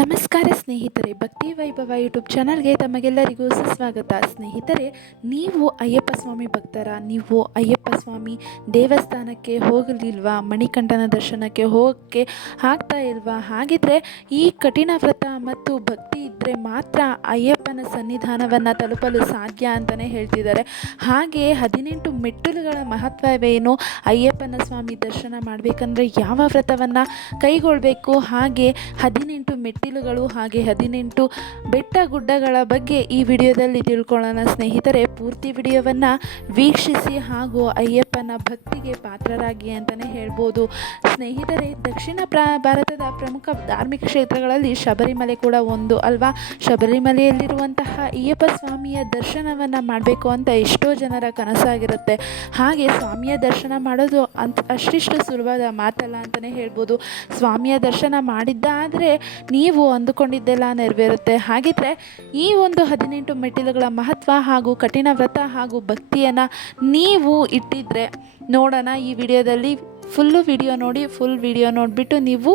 ನಮಸ್ಕಾರ ಸ್ನೇಹಿತರೆ, ಭಕ್ತಿ ವೈಭವ ಯೂಟ್ಯೂಬ್ ಚಾನಲ್ಗೆ ತಮಗೆಲ್ಲರಿಗೂ ಸುಸ್ವಾಗತ. ಸ್ನೇಹಿತರೆ, ನೀವು ಅಯ್ಯಪ್ಪ ಸ್ವಾಮಿ ಭಕ್ತರ, ನೀವು ಅಯ್ಯಪ್ಪ ಸ್ವಾಮಿ ದೇವಸ್ಥಾನಕ್ಕೆ ಹೋಗಲಿಲ್ವಾ? ಮಣಿಕಂಠನ ದರ್ಶನಕ್ಕೆ ಹೋಗಕ್ಕೆ ಆಗ್ತಾ ಇಲ್ವಾ? ಹಾಗಿದ್ರೆ ಈ ಕಠಿಣ ವ್ರತ ಮತ್ತು ಭಕ್ತಿ ಇದ್ದರೆ ಮಾತ್ರ ಅಯ್ಯಪ್ಪನ ಸನ್ನಿಧಾನವನ್ನು ತಲುಪಲು ಸಾಧ್ಯ ಅಂತಲೇ ಹೇಳ್ತಿದ್ದಾರೆ. ಹಾಗೆಯೇ ಹದಿನೆಂಟು ಮೆಟ್ಟಿಲುಗಳ ಮಹತ್ವವೇನು? ಅಯ್ಯಪ್ಪನ ಸ್ವಾಮಿ ದರ್ಶನ ಮಾಡಬೇಕಂದ್ರೆ ಯಾವ ವ್ರತವನ್ನು ಕೈಗೊಳ್ಳಬೇಕು ಹಾಗೆ ಹದಿನೆಂಟು ಮೆಟ್ಟಿಲುಗಳು ಹಾಗೆ ಹದಿನೆಂಟು ಬೆಟ್ಟ ಗುಡ್ಡಗಳ ಬಗ್ಗೆ ಈ ವಿಡಿಯೋದಲ್ಲಿ ತಿಳ್ಕೊಳ್ಳೋಣ ಸ್ನೇಹಿತರೆ. ಪೂರ್ತಿ ವಿಡಿಯೋವನ್ನು ವೀಕ್ಷಿಸಿ ಹಾಗೂ ಅಯ್ಯಪ್ಪನ ಭಕ್ತಿಗೆ ಪಾತ್ರರಾಗಿ ಅಂತಲೇ ಹೇಳ್ಬೋದು. ಸ್ನೇಹಿತರೆ, ದಕ್ಷಿಣ ಭಾರತದ ಪ್ರಮುಖ ಧಾರ್ಮಿಕ ಕ್ಷೇತ್ರಗಳಲ್ಲಿ ಶಬರಿಮಲೆ ಕೂಡ ಒಂದು ಅಲ್ವಾ? ಶಬರಿಮಲೆಯಲ್ಲಿರುವಂತಹ ಅಯ್ಯಪ್ಪ ಸ್ವಾಮಿಯ ದರ್ಶನವನ್ನು ಮಾಡಬೇಕು ಅಂತ ಎಷ್ಟೋ ಜನರ ಕನಸಾಗಿರುತ್ತೆ. ಹಾಗೆ ಸ್ವಾಮಿಯ ದರ್ಶನ ಮಾಡೋದು ಅಂತ, ಅಷ್ಟಿಷ್ಟು ಸುಲಭದ ಮಾತಲ್ಲ ಅಂತಲೇ ಹೇಳ್ಬೋದು. ಸ್ವಾಮಿಯ ದರ್ಶನ ಮಾಡಿದ್ದಾದರೆ ನೀವು ಅಂದುಕೊಂಡಿದ್ದೆಲ್ಲ ನೆರವೇರುತ್ತೆ. ಹಾಗಿದ್ರೆ ಈ ಒಂದು ಹದಿನೆಂಟು ಮೆಟ್ಟಿಲುಗಳ ಮಹತ್ವ ಹಾಗೂ ಕಠಿಣ ವ್ರತ ಹಾಗೂ ಭಕ್ತಿಯನ್ನು ನೀವು ಇಟ್ಟಿದ್ರೆ ನೋಡೋಣ ಈ ವಿಡಿಯೋದಲ್ಲಿ ಫುಲ್ಲು ವಿಡಿಯೋ ನೋಡಿ ಫುಲ್ ವಿಡಿಯೋ ನೋಡಿಬಿಟ್ಟು ನೀವು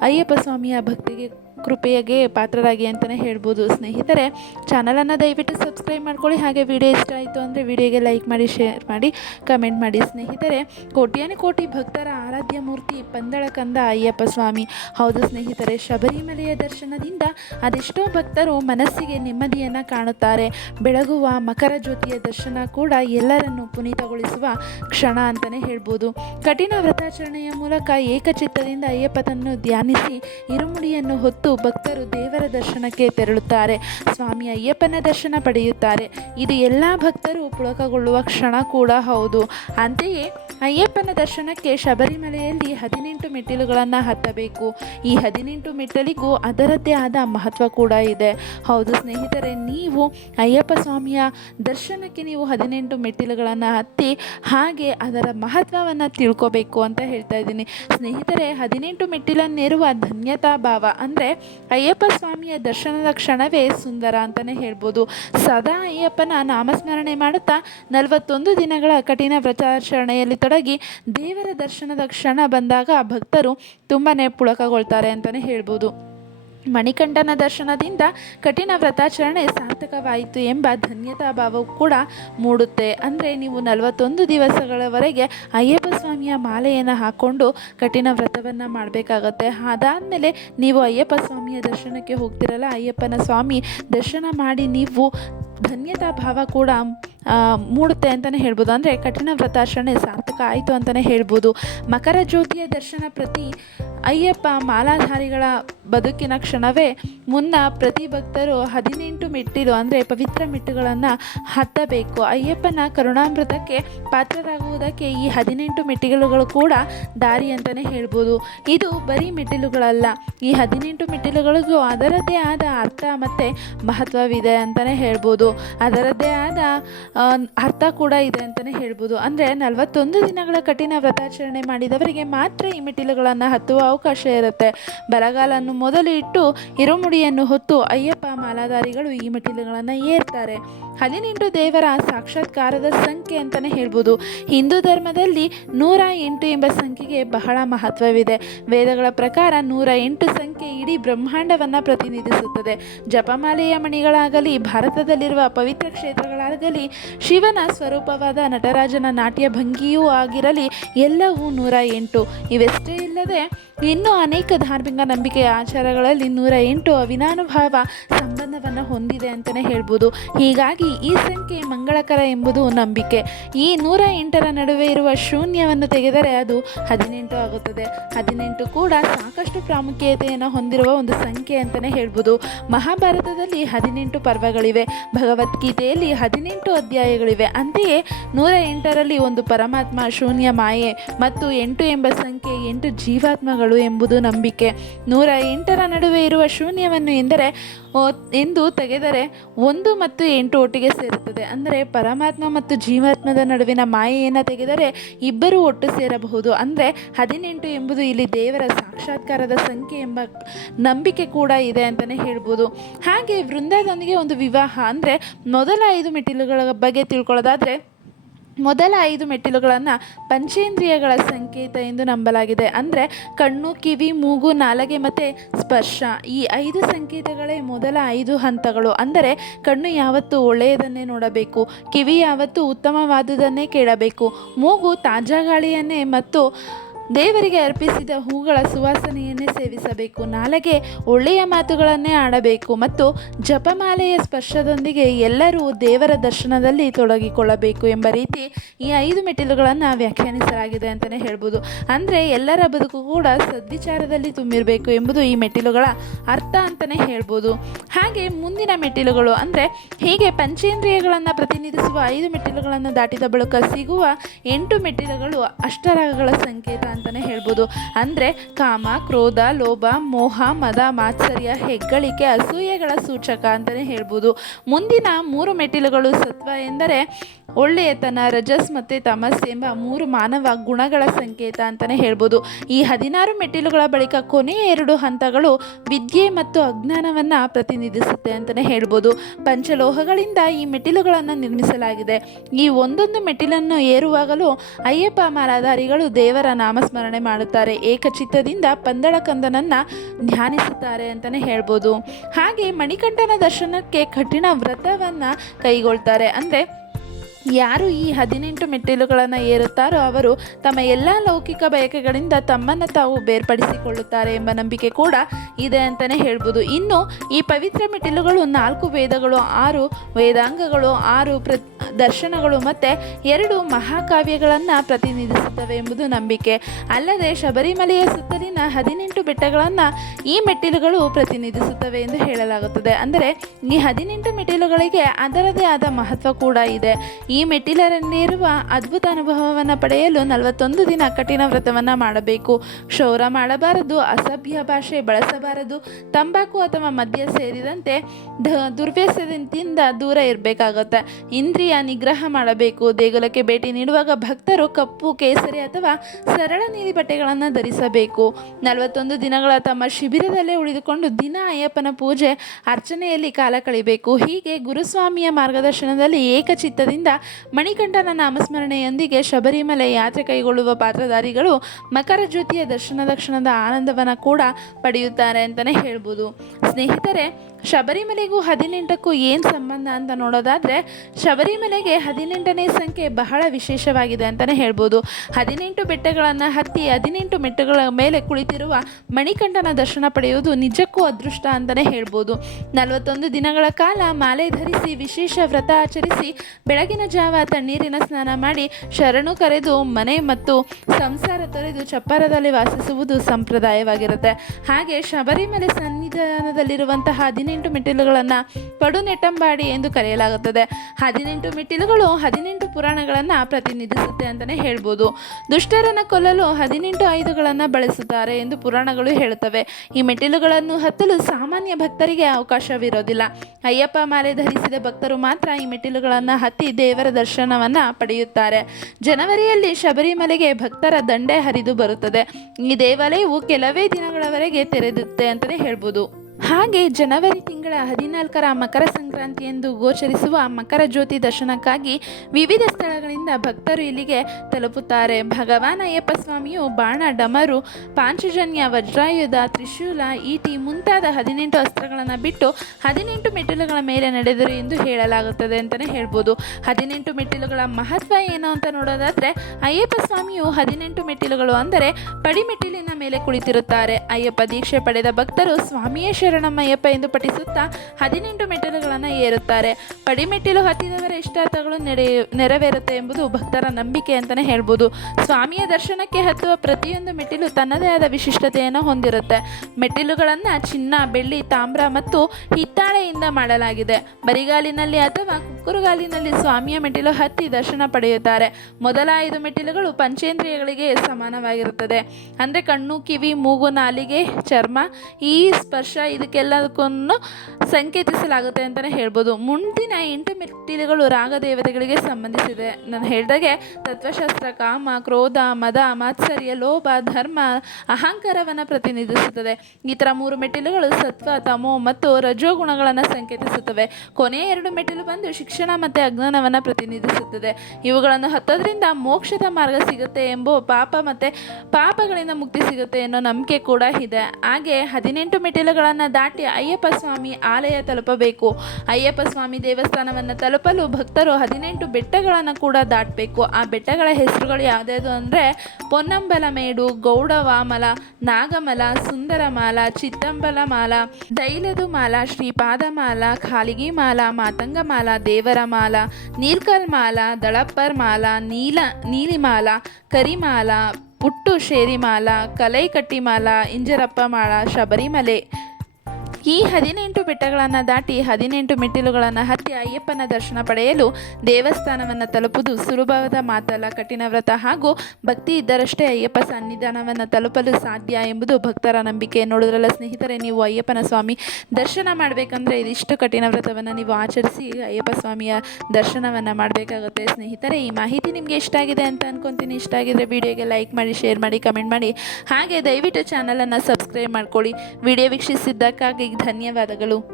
ಅಯ್ಯಪ್ಪ ಸ್ವಾಮಿಯ ಭಕ್ತಿಗೆ ಕೃಪೆಗೆ ಪಾತ್ರರಾಗಿ ಅಂತಲೇ ಹೇಳ್ಬೋದು ಸ್ನೇಹಿತರೆ. ಚಾನಲನ್ನು ದಯವಿಟ್ಟು ಸಬ್ಸ್ಕ್ರೈಬ್ ಮಾಡ್ಕೊಳ್ಳಿ. ಹಾಗೆ ವಿಡಿಯೋ ಇಷ್ಟ ಆಯಿತು ಅಂದರೆ ವಿಡಿಯೋಗೆ ಲೈಕ್ ಮಾಡಿ ಶೇರ್ ಮಾಡಿ ಕಮೆಂಟ್ ಮಾಡಿ ಸ್ನೇಹಿತರೆ. ಕೋಟ್ಯಾನು ಕೋಟಿ ಭಕ್ತರ ಆರಾಧ್ಯ ಮೂರ್ತಿ ಪಂದಳ ಕಂದ ಅಯ್ಯಪ್ಪ ಸ್ವಾಮಿ. ಹೌದು ಸ್ನೇಹಿತರೆ, ಶಬರಿಮಲೆಯ ದರ್ಶನದಿಂದ ಅದೆಷ್ಟೋ ಭಕ್ತರು ಮನಸ್ಸಿಗೆ ನೆಮ್ಮದಿಯನ್ನು ಕಾಣುತ್ತಾರೆ. ಬೆಳಗುವ ಮಕರ ಜ್ಯೋತಿಯ ದರ್ಶನ ಕೂಡ ಎಲ್ಲರನ್ನು ಪುನೀತಗೊಳಿಸುವ ಕ್ಷಣ ಅಂತಲೇ ಹೇಳ್ಬೋದು. ಕಠಿಣ ವ್ರತಾಚರಣೆಯ ಮೂಲಕ ಏಕಚಿತ್ತದಿಂದ ಅಯ್ಯಪ್ಪನನ್ನು ಧ್ಯಾನಿಸಿ, ಇರುಮುಡಿಯನ್ನು ಹೊತ್ತು ಭಕ್ತರು ದೇವರ ದರ್ಶನಕ್ಕೆ ತೆರಳುತ್ತಾರೆ, ಸ್ವಾಮಿ ಅಯ್ಯಪ್ಪನ ದರ್ಶನ ಪಡೆಯುತ್ತಾರೆ. ಇದು ಎಲ್ಲ ಭಕ್ತರು ಪುಳಕಗೊಳ್ಳುವ ಕ್ಷಣ ಕೂಡ ಹೌದು. ಅಂತೆಯೇ ಅಯ್ಯಪ್ಪನ ದರ್ಶನಕ್ಕೆ ಶಬರಿಮಲೆಯಲ್ಲಿ ಹದಿನೆಂಟು ಮೆಟ್ಟಿಲುಗಳನ್ನು ಹತ್ತಬೇಕು. ಈ ಹದಿನೆಂಟು ಮೆಟ್ಟಲಿಗೂ ಅದರದ್ದೇ ಆದ ಮಹತ್ವ ಕೂಡ ಇದೆ. ಹೌದು ಸ್ನೇಹಿತರೆ, ನೀವು ಅಯ್ಯಪ್ಪ ಸ್ವಾಮಿಯ ದರ್ಶನಕ್ಕೆ ನೀವು ಹದಿನೆಂಟು ಮೆಟ್ಟಿಲುಗಳನ್ನು ಹತ್ತಿ ಹಾಗೆ ಅದರ ಮಹತ್ವವನ್ನು ತಿಳ್ಕೋಬೇಕು ಅಂತ ಹೇಳ್ತಾ ಇದ್ದೀನಿ. ಸ್ನೇಹಿತರೆ, ಹದಿನೆಂಟು ಮೆಟ್ಟಿಲನ್ನೇರುವ ಧನ್ಯತಾ ಭಾವ ಅಂದರೆ ಅಯ್ಯಪ್ಪ ಸ್ವಾಮಿಯ ದರ್ಶನದ ಕ್ಷಣವೇ ಸುಂದರ ಅಂತಲೇ ಹೇಳ್ಬೋದು. ಸದಾ ಅಯ್ಯಪ್ಪನ ನಾಮಸ್ಮರಣೆ ಮಾಡುತ್ತಾ ನಲವತ್ತೊಂದು ದಿನಗಳ ಕಠಿಣ ವ್ರತಾಚರಣೆಯಲ್ಲಿ ತೊಡಗಿ ದೇವರ ದರ್ಶನದ ಕ್ಷಣ ಬಂದಾಗ ಭಕ್ತರು ತುಂಬಾ ಪುಳಕಗೊಳ್ತಾರೆ ಅಂತಲೇ ಹೇಳ್ಬೋದು. ಮಣಿಕಂಠನ ದರ್ಶನದಿಂದ ಕಠಿಣ ವ್ರತಾಚರಣೆ ಸಾರ್ಥಕವಾಯಿತು ಎಂಬ ಧನ್ಯತಾ ಭಾವವು ಕೂಡ ಮೂಡುತ್ತೆ. ಅಂದರೆ ನೀವು ನಲವತ್ತೊಂದು ದಿವಸಗಳವರೆಗೆ ಅಯ್ಯಪ್ಪ ಸ್ವಾಮಿಯ ಮಾಲೆಯನ್ನು ಹಾಕ್ಕೊಂಡು ಕಠಿಣ ವ್ರತವನ್ನು ಮಾಡಬೇಕಾಗತ್ತೆ. ಅದಾದಮೇಲೆ ನೀವು ಅಯ್ಯಪ್ಪ ಸ್ವಾಮಿಯ ದರ್ಶನಕ್ಕೆ ಹೋಗ್ತಿರಲ್ಲ, ಅಯ್ಯಪ್ಪನ ಸ್ವಾಮಿ ದರ್ಶನ ಮಾಡಿ ನೀವು ಧನ್ಯತಾ ಭಾವ ಕೂಡ ಮೂಡುತ್ತೆ ಅಂತಲೇ ಹೇಳ್ಬೋದು. ಅಂದರೆ ಕಠಿಣ ವ್ರತಾಚರಣೆ ಸಾರ್ಥಕ ಆಯಿತು ಅಂತಲೇ ಹೇಳ್ಬೋದು. ಮಕರ ಜ್ಯೋತಿಯ ದರ್ಶನ ಪ್ರತಿ ಅಯ್ಯಪ್ಪ ಮಾಲಾಧಾರಿಗಳ ಬದುಕಿನ ಕ್ಷಣವೇ ಮುನ್ನ ಪ್ರತಿ ಭಕ್ತರು ಹದಿನೆಂಟು ಮೆಟ್ಟಿಲು ಅಂದರೆ ಪವಿತ್ರ ಮೆಟ್ಟುಗಳನ್ನು ಹತ್ತಬೇಕು. ಅಯ್ಯಪ್ಪನ ಕರುಣಾಮೃತಕ್ಕೆ ಪಾತ್ರರಾಗುವುದಕ್ಕೆ ಈ ಹದಿನೆಂಟು ಮೆಟ್ಟಿಲುಗಳು ಕೂಡ ದಾರಿ ಅಂತಲೇ ಹೇಳ್ಬೋದು. ಇದು ಬರೀ ಮೆಟ್ಟಿಲುಗಳಲ್ಲ, ಈ ಹದಿನೆಂಟು ಮೆಟ್ಟಿಲುಗಳಿಗೂ ಅದರದ್ದೇ ಆದ ಅರ್ಥ ಮತ್ತು ಮಹತ್ವವಿದೆ ಅಂತಲೇ ಹೇಳ್ಬೋದು. ಅದರದ್ದೇ ಆದ ಅರ್ಥ ಕೂಡ ಇದೆ ಅಂತಲೇ ಹೇಳ್ಬೋದು. ಅಂದರೆ ನಲವತ್ತೊಂದು ದಿನಗಳ ಕಠಿಣ ವ್ರತಾಚರಣೆ ಮಾಡಿದವರಿಗೆ ಮಾತ್ರ ಈ ಮೆಟ್ಟಿಲುಗಳನ್ನು ಹತ್ತುವ ಅವಕಾಶ ಇರುತ್ತೆ. ಬರಗಾಲನ್ನು ಮೊದಲು ಇಟ್ಟು ಇರುಮುಡಿಯನ್ನು ಹೊತ್ತು ಅಯ್ಯಪ್ಪ ಮಾಲಾಧಾರಿಗಳು ಈ ಮೆಟ್ಟಿಲುಗಳನ್ನು ಏರ್ತಾರೆ. ಹದಿನೆಂಟು ದೇವರ ಸಾಕ್ಷಾತ್ಕಾರದ ಸಂಖ್ಯೆ ಅಂತಲೇ ಹೇಳ್ಬೋದು. ಹಿಂದೂ ಧರ್ಮದಲ್ಲಿ ನೂರ ಎಂಟು ಎಂಬ ಸಂಖ್ಯೆಗೆ ಬಹಳ ಮಹತ್ವವಿದೆ. ವೇದಗಳ ಪ್ರಕಾರ ನೂರ ಎಂಟು ಸಂಖ್ಯೆ ಇಡೀ ಬ್ರಹ್ಮಾಂಡವನ್ನು ಪ್ರತಿನಿಧಿಸುತ್ತದೆ. ಜಪಮಾಲೆಯ ಮಣಿಗಳಾಗಲಿ, ಭಾರತದಲ್ಲಿರುವ ಪವಿತ್ರ ಕ್ಷೇತ್ರಗಳಾಗಲಿ ಶಿವನ ಸ್ವರೂಪವಾದ ನಟರಾಜನ ನಾಟ್ಯ ಭಂಗಿಯೂ ಆಗಿರಲಿ, ಎಲ್ಲವೂ ನೂರ ಎಂಟು. ಇವೆಷ್ಟೇ ಇಲ್ಲದೆ, ಇನ್ನೂ ಅನೇಕ ಧಾರ್ಮಿಕ ನಂಬಿಕೆಯ ಆಚಾರಗಳಲ್ಲಿ ನೂರ ಎಂಟು ಅವಿನಾನುಭಾವ ಸಂಬಂಧವನ್ನು ಹೊಂದಿದೆ ಅಂತಲೇ ಹೇಳ್ಬೋದು. ಹೀಗಾಗಿ ಈ ಸಂಖ್ಯೆ ಮಂಗಳಕರ ಎಂಬುದು ನಂಬಿಕೆ. ಈ ನೂರ ಎಂಟರ ನಡುವೆ ಇರುವ ಶೂನ್ಯವನ್ನು ತೆಗೆದರೆ ಅದು ಹದಿನೆಂಟು ಆಗುತ್ತದೆ. ಹದಿನೆಂಟು ಕೂಡ ಸಾಕಷ್ಟು ಪ್ರಾಮುಖ್ಯತೆಯನ್ನು ಹೊಂದಿರುವ ಒಂದು ಸಂಖ್ಯೆ ಅಂತಲೇ ಹೇಳ್ಬೋದು. ಮಹಾಭಾರತದಲ್ಲಿ ಹದಿನೆಂಟು ಪರ್ವಗಳಿವೆ. ಭಗವದ್ಗೀತೆಯಲ್ಲಿ ಹದಿನೆಂಟು ಅಧ್ಯಾಯಗಳಿವೆ. ಅಂತೆಯೇ ನೂರ ಎಂಟರಲ್ಲಿ ಒಂದು ಪರಮಾತ್ಮ ಶೂನ್ಯ ಮಾಯೆ ಮತ್ತು ಎಂಟು ಎಂಬ ಸಂಖ್ಯೆ ಎಂಟು ಜೀವಾತ್ಮಗಳು ಎಂಬುದು ನಂಬಿಕೆ. ನೂರ ಎಂಟರ ನಡುವೆ ಇರುವ ಶೂನ್ಯವನ್ನು ಎಂದರೆ ಎಂದು ತೆಗೆದರೆ ಒಂದು ಮತ್ತು ಎಂಟು ಒಟ್ಟಿಗೆ ಸೇರುತ್ತದೆ. ಅಂದರೆ ಪರಮಾತ್ಮ ಮತ್ತು ಜೀವಾತ್ಮದ ನಡುವಿನ ಮಾಯೆಯನ್ನು ತೆಗೆದರೆ ಇಬ್ಬರು ಒಟ್ಟು ಸೇರಬಹುದು. ಅಂದರೆ ಹದಿನೆಂಟು ಎಂಬುದು ಇಲ್ಲಿ ದೇವರ ಸಾಕ್ಷಾತ್ಕಾರದ ಸಂಖ್ಯೆ ಎಂಬ ನಂಬಿಕೆ ಕೂಡ ಇದೆ ಅಂತಲೇ ಹೇಳ್ಬೋದು. ಹಾಗೆ ವೃಂದದೊಂದಿಗೆ ಒಂದು ವಿವಾಹ, ಅಂದರೆ ಮೊದಲ ಐದು ಮೆಟ್ಟಿಲುಗಳ ಬಗ್ಗೆ ತಿಳ್ಕೊಳ್ಳೋದಾದರೆ ಮೊದಲ ಐದು ಮೆಟ್ಟಿಲುಗಳನ್ನು ಪಂಚೇಂದ್ರಿಯಗಳ ಸಂಕೇತ ಎಂದು ನಂಬಲಾಗಿದೆ. ಅಂದರೆ ಕಣ್ಣು, ಕಿವಿ, ಮೂಗು, ನಾಲಗೆ ಮತ್ತು ಸ್ಪರ್ಶ. ಈ ಐದು ಸಂಕೇತಗಳೇ ಮೊದಲ ಐದು ಹಂತಗಳು. ಅಂದರೆ ಕಣ್ಣು ಯಾವತ್ತೂ ಒಳ್ಳೆಯದನ್ನೇ ನೋಡಬೇಕು. ಕಿವಿ ಯಾವತ್ತೂ ಉತ್ತಮವಾದುದನ್ನೇ ಕೇಳಬೇಕು. ಮೂಗು ತಾಜಾ ಗಾಳಿಯನ್ನೇ ಮತ್ತು ದೇವರಿಗೆ ಅರ್ಪಿಸಿದ ಹೂಗಳ ಸುವಾಸನೆಯನ್ನೇ ಸೇವಿಸಬೇಕು. ನಾಲಗೆ ಒಳ್ಳೆಯ ಮಾತುಗಳನ್ನೇ ಆಡಬೇಕು ಮತ್ತು ಜಪಮಾಲೆಯ ಸ್ಪರ್ಶದೊಂದಿಗೆ ಎಲ್ಲರೂ ದೇವರ ದರ್ಶನದಲ್ಲಿ ತೊಡಗಿಕೊಳ್ಳಬೇಕು ಎಂಬ ರೀತಿ ಈ ಐದು ಮೆಟ್ಟಿಲುಗಳನ್ನು ವ್ಯಾಖ್ಯಾನಿಸಲಾಗಿದೆ ಅಂತಲೇ ಹೇಳ್ಬೋದು. ಅಂದರೆ ಎಲ್ಲರ ಬದುಕು ಕೂಡ ಸದ್ವಿಚಾರದಲ್ಲಿ ತುಂಬಿರಬೇಕು ಎಂಬುದು ಈ ಮೆಟ್ಟಿಲುಗಳ ಅರ್ಥ ಅಂತಲೇ ಹೇಳ್ಬೋದು. ಹಾಗೆ ಮುಂದಿನ ಮೆಟ್ಟಿಲುಗಳು ಅಂದರೆ ಹೀಗೆ ಪಂಚೇಂದ್ರಿಯಗಳನ್ನು ಪ್ರತಿನಿಧಿಸುವ ಐದು ಮೆಟ್ಟಿಲುಗಳನ್ನು ದಾಟಿದ ಬಳಿಕ ಸಿಗುವ ಎಂಟು ಮೆಟ್ಟಿಲುಗಳು ಅಷ್ಟರಾಗಗಳ ಸಂಕೇತ ಅಂತಲೇ ಹೇಳ್ಬೋದು. ಅಂದರೆ ಕಾಮ, ಕ್ರೋಧ, ಲೋಭ, ಮೋಹ, ಮದ, ಮಾತ್ಸರ್ಯ, ಹೆಗ್ಗಳಿಕೆ, ಅಸೂಯೆಗಳ ಸೂಚಕ ಅಂತಲೇ ಹೇಳ್ಬೋದು. ಮುಂದಿನ ಮೂರು ಮೆಟ್ಟಿಲುಗಳು ಸತ್ವ ಎಂದರೆ ಒಳ್ಳೆಯತನ, ರಜಸ್ ಮತ್ತು ತಮಸ್ ಎಂಬ ಮೂರು ಮಾನವ ಗುಣಗಳ ಸಂಕೇತ ಅಂತಲೇ ಹೇಳ್ಬೋದು. ಈ ಹದಿನಾರು ಮೆಟ್ಟಿಲುಗಳ ಬಳಿಕ ಕೊನೆಯ ಎರಡು ಹಂತಗಳು ವಿದ್ಯೆ ಮತ್ತು ಅಜ್ಞಾನವನ್ನು ಪ್ರತಿನಿಧಿಸುತ್ತೆ ಅಂತಲೇ ಹೇಳ್ಬೋದು. ಪಂಚಲೋಹಗಳಿಂದ ಈ ಮೆಟ್ಟಿಲುಗಳನ್ನು ನಿರ್ಮಿಸಲಾಗಿದೆ. ಈ ಒಂದೊಂದು ಮೆಟ್ಟಿಲನ್ನು ಏರುವಾಗಲೂ ಅಯ್ಯಪ್ಪ ಮಾಲಾಧಾರಿಗಳು ದೇವರ ನಾಮಸ್ಮರಣೆ ಮಾಡುತ್ತಾರೆ. ಏಕಚಿತ್ತದಿಂದ ಪಂದಳ ಕಂದನನ್ನು ಧ್ಯಾನಿಸುತ್ತಾರೆ ಅಂತಲೇ ಹೇಳ್ಬೋದು. ಹಾಗೆ ಮಣಿಕಂಠನ ದರ್ಶನಕ್ಕೆ ಕಠಿಣ ವ್ರತವನ್ನು ಕೈಗೊಳ್ತಾರೆ. ಅಂದರೆ ಯಾರು ಈ ಹದಿನೆಂಟು ಮೆಟ್ಟಿಲುಗಳನ್ನು ಏರುತ್ತಾರೋ ಅವರು ತಮ್ಮ ಎಲ್ಲ ಲೌಕಿಕ ಬಯಕೆಗಳಿಂದ ತಮ್ಮನ್ನು ತಾವು ಬೇರ್ಪಡಿಸಿಕೊಳ್ಳುತ್ತಾರೆ ಎಂಬ ನಂಬಿಕೆ ಕೂಡ ಇದೆ ಅಂತಲೇ ಹೇಳ್ಬೋದು. ಇನ್ನು ಈ ಪವಿತ್ರ ಮೆಟ್ಟಿಲುಗಳು ನಾಲ್ಕು ವೇದಗಳು, ಆರು ವೇದಾಂಗಗಳು, ಆರು ಪ್ರ ದರ್ಶನಗಳು ಮತ್ತು ಎರಡು ಮಹಾಕಾವ್ಯಗಳನ್ನು ಪ್ರತಿನಿಧಿಸುತ್ತವೆ ಎಂಬುದು ನಂಬಿಕೆ. ಅಲ್ಲದೆ ಶಬರಿಮಲೆಯ ಸುತ್ತಲಿನ ಹದಿನೆಂಟು ಬೆಟ್ಟಗಳನ್ನು ಈ ಮೆಟ್ಟಿಲುಗಳು ಪ್ರತಿನಿಧಿಸುತ್ತವೆ ಎಂದು ಹೇಳಲಾಗುತ್ತದೆ. ಅಂದರೆ ಈ ಹದಿನೆಂಟು ಮೆಟ್ಟಿಲುಗಳಿಗೆ ಅದರದೇ ಆದ ಮಹತ್ವ ಕೂಡ ಇದೆ. ಈ ಮೆಟ್ಟಿಲರಲ್ಲಿರುವ ಅದ್ಭುತ ಅನುಭವವನ್ನು ಪಡೆಯಲು ನಲವತ್ತೊಂದು ದಿನ ಕಠಿಣ ವ್ರತವನ್ನು ಮಾಡಬೇಕು. ಕ್ಷೌರ ಮಾಡಬಾರದು, ಅಸಭ್ಯ ಭಾಷೆ ಬಳಸಬಾರದು, ತಂಬಾಕು ಅಥವಾ ಮದ್ಯ ಸೇರಿದಂತೆ ಧ ದುರ್ವ್ಯಸನದಿಂದ ದೂರ ಇರಬೇಕಾಗುತ್ತೆ. ಇಂದ್ರಿಯ ನಿಗ್ರಹ ಮಾಡಬೇಕು. ದೇಗುಲಕ್ಕೆ ಭೇಟಿ ನೀಡುವಾಗ ಭಕ್ತರು ಕಪ್ಪು, ಕೇಸರಿ ಅಥವಾ ಸರಳ ನೀಲಿ ಬಟ್ಟೆಗಳನ್ನು ಧರಿಸಬೇಕು. ನಲವತ್ತೊಂದು ದಿನಗಳ ತಮ್ಮ ಶಿಬಿರದಲ್ಲೇ ಉಳಿದುಕೊಂಡು ದಿನ ಅಯ್ಯಪ್ಪನ ಪೂಜೆ, ಅರ್ಚನೆಯಲ್ಲಿ ಕಾಲ ಕಳಿಬೇಕು. ಹೀಗೆ ಗುರುಸ್ವಾಮಿಯ ಮಾರ್ಗದರ್ಶನದಲ್ಲಿ ಏಕಚಿತ್ತದಿಂದ ಮಣಿಕಂಠನ ನಾಮಸ್ಮರಣೆಯೊಂದಿಗೆ ಶಬರಿಮಲೆ ಯಾತ್ರೆ ಕೈಗೊಳ್ಳುವ ಪಾತ್ರಧಾರಿಗಳು ಮಕರ ಜ್ಯೋತಿಯ ದರ್ಶನದ ಕ್ಷಣದ ಆನಂದವನ್ನು ಕೂಡ ಪಡೆಯುತ್ತಾರೆ ಅಂತಲೇ ಹೇಳ್ಬೋದು. ಸ್ನೇಹಿತರೆ ಶಬರಿಮಲೆಗೂ ಹದಿನೆಂಟಕ್ಕೂ ಏನು ಸಂಬಂಧ ಅಂತ ನೋಡೋದಾದರೆ, ಶಬರಿಮಲೆಗೆ ಹದಿನೆಂಟನೇ ಸಂಖ್ಯೆ ಬಹಳ ವಿಶೇಷವಾಗಿದೆ ಅಂತಲೇ ಹೇಳ್ಬೋದು. ಹದಿನೆಂಟು ಬೆಟ್ಟಗಳನ್ನು ಹತ್ತಿ ಹದಿನೆಂಟು ಮೆಟ್ಟುಗಳ ಮೇಲೆ ಕುಳಿತಿರುವ ಮಣಿಕಂಠನ ದರ್ಶನ ಪಡೆಯುವುದು ನಿಜಕ್ಕೂ ಅದೃಷ್ಟ ಅಂತಲೇ ಹೇಳ್ಬೋದು. ನಲವತ್ತೊಂದು ದಿನಗಳ ಕಾಲ ಮಾಲೆ ಧರಿಸಿ ವಿಶೇಷ ವ್ರತ ಆಚರಿಸಿ ಬೆಳಗಿನ ಜಾವ ತಣ್ಣೀರಿನ ಸ್ನಾನ ಮಾಡಿ ಶರಣು ಕರೆದು ಮನೆ ಮತ್ತು ಸಂಸಾರ ತೊರೆದು ಚಪ್ಪರದಲ್ಲಿ ವಾಸಿಸುವುದು ಸಂಪ್ರದಾಯವಾಗಿರುತ್ತೆ. ಹಾಗೆ ಶಬರಿಮಲೆ ಸನ್ನಿಧಾನದಲ್ಲಿರುವಂತಹ ಹದಿನೆಂಟು ಮೆಟ್ಟಿಲುಗಳನ್ನು ಪಡುನೆಟ್ಟಂಬಾಡಿ ಎಂದು ಕರೆಯಲಾಗುತ್ತದೆ. ಹದಿನೆಂಟು ಮೆಟ್ಟಿಲುಗಳು ಹದಿನೆಂಟು ಪುರಾಣಗಳನ್ನು ಪ್ರತಿನಿಧಿಸುತ್ತೆ ಅಂತಲೇ ಹೇಳ್ಬೋದು. ದುಷ್ಟರನ್ನು ಕೊಲ್ಲಲು ಹದಿನೆಂಟು ಆಯುಧಗಳನ್ನು ಬಳಸುತ್ತಾರೆ ಎಂದು ಪುರಾಣಗಳು ಹೇಳುತ್ತವೆ. ಈ ಮೆಟ್ಟಿಲುಗಳನ್ನು ಹತ್ತಲು ಸಾಮಾನ್ಯ ಭಕ್ತರಿಗೆ ಅವಕಾಶವಿರೋದಿಲ್ಲ. ಅಯ್ಯಪ್ಪ ಮಾಲೆ ಧರಿಸಿದ ಭಕ್ತರು ಮಾತ್ರ ಈ ಮೆಟ್ಟಿಲುಗಳನ್ನು ಹತ್ತಿ ದೇವರ ದರ್ಶನವನ್ನು ಪಡೆಯುತ್ತಾರೆ. ಜನವರಿಯಲ್ಲಿ ಶಬರಿಮಲೆಗೆ ಭಕ್ತರ ದಂಡೆ ಹರಿದು ಬರುತ್ತದೆ. ಈ ದೇವಾಲಯವು ಕೆಲವೇ ದಿನಗಳವರೆಗೆ ತೆರೆದಿರುತ್ತೆ ಅಂತಲೇ ಹೇಳ್ಬೋದು. ಹಾಗೆ ಜನವರಿ ತಿಂಗಳ ಹದಿನಾಲ್ಕರ ಮಕರ ಸಂಕ್ರಾಂತಿ ಎಂದು ಗೋಚರಿಸುವ ಮಕರ ಜ್ಯೋತಿ ದರ್ಶನಕ್ಕಾಗಿ ವಿವಿಧ ಸ್ಥಳಗಳಿಂದ ಭಕ್ತರು ಇಲ್ಲಿಗೆ ತಲುಪುತ್ತಾರೆ. ಭಗವಾನ್ ಅಯ್ಯಪ್ಪ ಸ್ವಾಮಿಯು ಬಾಣ, ಡಮರು, ಪಾಂಚಜನ್ಯ, ವಜ್ರಾಯುಧ, ತ್ರಿಶೂಲ, ಈಟಿ ಮುಂತಾದ ಹದಿನೆಂಟು ಅಸ್ತ್ರಗಳನ್ನು ಬಿಟ್ಟು ಹದಿನೆಂಟು ಮೆಟ್ಟಿಲುಗಳ ಮೇಲೆ ನಡೆದರು ಎಂದು ಹೇಳಲಾಗುತ್ತದೆ ಅಂತಲೇ ಹೇಳ್ಬೋದು. ಹದಿನೆಂಟು ಮೆಟ್ಟಿಲುಗಳ ಮಹತ್ವ ಏನು ಅಂತ ನೋಡೋದಾದರೆ ಅಯ್ಯಪ್ಪ ಸ್ವಾಮಿಯು ಹದಿನೆಂಟು ಮೆಟ್ಟಿಲುಗಳು ಅಂದರೆ ಪಡಿಮೆಟ್ಟಿಲಿನ ಮೇಲೆ ಕುಳಿತಿರುತ್ತಾರೆ. ಅಯ್ಯಪ್ಪ ದೀಕ್ಷೆ ಪಡೆದ ಭಕ್ತರು ಸ್ವಾಮಿಯೇ ಶರಣಮಯ್ಯಪ್ಪ ಎಂದು ಪಠಿಸುತ್ತಾ ಹದಿನೆಂಟು ಮೆಟ್ಟಿಲುಗಳನ್ನು ಏರುತ್ತಾರೆ. ಪಡಿಮೆಟ್ಟಿಲು ಹತ್ತಿದವರ ಇಷ್ಟಾರ್ಥಗಳು ನೆಡೆ, ನೆರವೇರುತ್ತೆ ಎಂಬುದು ಭಕ್ತರ ನಂಬಿಕೆ ಅಂತಲೇ ಹೇಳ್ಬೋದು. ಸ್ವಾಮಿಯ ದರ್ಶನಕ್ಕೆ ಹತ್ತುವ ಪ್ರತಿಯೊಂದು ಮೆಟ್ಟಿಲು ತನ್ನದೇ ಆದ ವಿಶಿಷ್ಟತೆಯನ್ನು ಹೊಂದಿರುತ್ತೆ. ಮೆಟ್ಟಿಲುಗಳನ್ನು ಚಿನ್ನ, ಬೆಳ್ಳಿ, ತಾಮ್ರ ಮತ್ತು ಹಿತ್ತಾಳೆಯಿಂದ ಮಾಡಲಾಗಿದೆ. ಬರಿಗಾಲಿನಲ್ಲಿ ಅಥವಾ ಕುಕ್ಕುರುಗಾಲಿನಲ್ಲಿ ಸ್ವಾಮಿಯ ಮೆಟ್ಟಿಲು ಹತ್ತಿ ದರ್ಶನ ಪಡೆಯುತ್ತಾರೆ. ಮೊದಲ ಐದು ಮೆಟ್ಟಿಲುಗಳು ಪಂಚೇಂದ್ರಿಯಗಳಿಗೆ ಸಮಾನವಾಗಿರುತ್ತದೆ. ಅಂದರೆ ಕಣ್ಣು, ಕಿವಿ, ಮೂಗು, ನಾಲಿಗೆ, ಚರ್ಮ, ಈ ಸ್ಪರ್ಶ ಇದಕ್ಕೆಲ್ಲದಕ್ಕೂ ಸಂಕೇತಿಸಲಾಗುತ್ತೆ ಅಂತಲೇ ಹೇಳ್ಬೋದು. ಮುಂದಿನ ಎಂಟು ಮೆಟ್ಟಿಲುಗಳು ರಾಗದೇವತೆಗಳಿಗೆ ಸಂಬಂಧಿಸಿದೆ. ನಾನು ಹೇಳಿದಾಗೆ ತತ್ವಶಾಸ್ತ್ರ, ಕಾಮ, ಕ್ರೋಧ, ಮದ, ಮಾತ್ಸರ್ಯ, ಲೋಭ, ಧರ್ಮ, ಅಹಂಕಾರವನ್ನು ಪ್ರತಿನಿಧಿಸುತ್ತದೆ. ಈ ಥರ ಮೂರು ಮೆಟ್ಟಿಲುಗಳು ಸತ್ವ, ತಮೋ ಮತ್ತು ರಜೋಗುಣಗಳನ್ನು ಸಂಕೇತಿಸುತ್ತವೆ. ಕೊನೆಯ ಎರಡು ಮೆಟ್ಟಿಲು ಬಂದು ಶಿಕ್ಷಣ ಮತ್ತು ಅಜ್ಞಾನವನ್ನು ಪ್ರತಿನಿಧಿಸುತ್ತದೆ. ಇವುಗಳನ್ನು ಹತ್ತೋದ್ರಿಂದ ಮೋಕ್ಷದ ಮಾರ್ಗ ಸಿಗುತ್ತೆ ಎಂಬ ಪಾಪ ಮತ್ತು ಪಾಪಗಳಿಂದ ಮುಕ್ತಿ ಸಿಗುತ್ತೆ ಅನ್ನೋ ನಂಬಿಕೆ ಕೂಡ ಇದೆ. ಹಾಗೆ ಹದಿನೆಂಟು ಮೆಟ್ಟಿಲುಗಳನ್ನು ದಾಟಿ ಅಯ್ಯಪ್ಪ ಸ್ವಾಮಿ ಆಲಯ ತಲುಪಬೇಕು. ಅಯ್ಯಪ್ಪ ಸ್ವಾಮಿ ದೇವಸ್ಥಾನವನ್ನು ತಲುಪಲು ಭಕ್ತರು ಹದಿನೆಂಟು ಬೆಟ್ಟಗಳನ್ನು ಕೂಡ ದಾಟಬೇಕು. ಆ ಬೆಟ್ಟಗಳ ಹೆಸರುಗಳು ಯಾವುದ್ಯಾವುದು ಅಂದರೆ ಪೊನ್ನಂಬಲಮೇಡು, ಗೌಡವಾಮಲ, ನಾಗಮಲ, ಸುಂದರಮಾಲ, ಚಿತ್ತಂಬಲಮಾಲ, ದೈಲದುಮಾಲ, ಶ್ರೀಪಾದಮಾಲ, ಖಾಲಿಗಿಮಾಲ, ಮಾತಂಗಮಾಲ, ದೇವರಮಾಲ ದಳಪ್ಪರ್ ಮಾಲ ನೀಲ, ನೀಲಿಮಾಲ, ಕರಿಮಾಲ ಪುಟ್ಟು ಶೇರಿಮಾಲ ಕಲೈಕಟ್ಟಿಮಾಲ ಇಂಜರಪ್ಪ ಮಾಲ ಶಬರಿಮಲೆ ಈ ಹದಿನೆಂಟು ಬೆಟ್ಟಗಳನ್ನು ದಾಟಿ ಹದಿನೆಂಟು ಮೆಟ್ಟಿಲುಗಳನ್ನು ಹತ್ತಿ ಅಯ್ಯಪ್ಪನ ದರ್ಶನ ಪಡೆಯಲು ದೇವಸ್ಥಾನವನ್ನು ತಲುಪುವುದು ಸುಲಭವಾದ ಮಾತಲ್ಲ, ಕಠಿಣ ವ್ರತ ಹಾಗೂ ಭಕ್ತಿ ಇದ್ದರಷ್ಟೇ ಅಯ್ಯಪ್ಪ ಸನ್ನಿಧಾನವನ್ನು ತಲುಪಲು ಸಾಧ್ಯ ಎಂಬುದು ಭಕ್ತರ ನಂಬಿಕೆ. ನೋಡೋದ್ರಲ್ಲ ಸ್ನೇಹಿತರೆ, ನೀವು ಅಯ್ಯಪ್ಪನ ಸ್ವಾಮಿ ದರ್ಶನ ಮಾಡಬೇಕಂದ್ರೆ ಇದಿಷ್ಟು ಕಠಿಣ ವ್ರತವನ್ನು ನೀವು ಆಚರಿಸಿ ಅಯ್ಯಪ್ಪ ಸ್ವಾಮಿಯ ದರ್ಶನವನ್ನು ಮಾಡಬೇಕಾಗುತ್ತೆ. ಸ್ನೇಹಿತರೆ, ಈ ಮಾಹಿತಿ ನಿಮಗೆ ಇಷ್ಟ ಆಗಿದೆ ಅಂತ ಅನ್ಕೊತೀನಿ. ಇಷ್ಟ ಆಗಿದ್ರೆ ವಿಡಿಯೋಗೆ ಲೈಕ್ ಮಾಡಿ, ಶೇರ್ ಮಾಡಿ, ಕಮೆಂಟ್ ಮಾಡಿ. ಹಾಗೆ ದಯವಿಟ್ಟು ಚಾನಲನ್ನು ಸಬ್ಸ್ಕ್ರೈಬ್ ಮಾಡ್ಕೊಳ್ಳಿ. ವಿಡಿಯೋ ವೀಕ್ಷಿಸಿದ್ದಕ್ಕಾಗಿ ಧನ್ಯವಾದಗಳು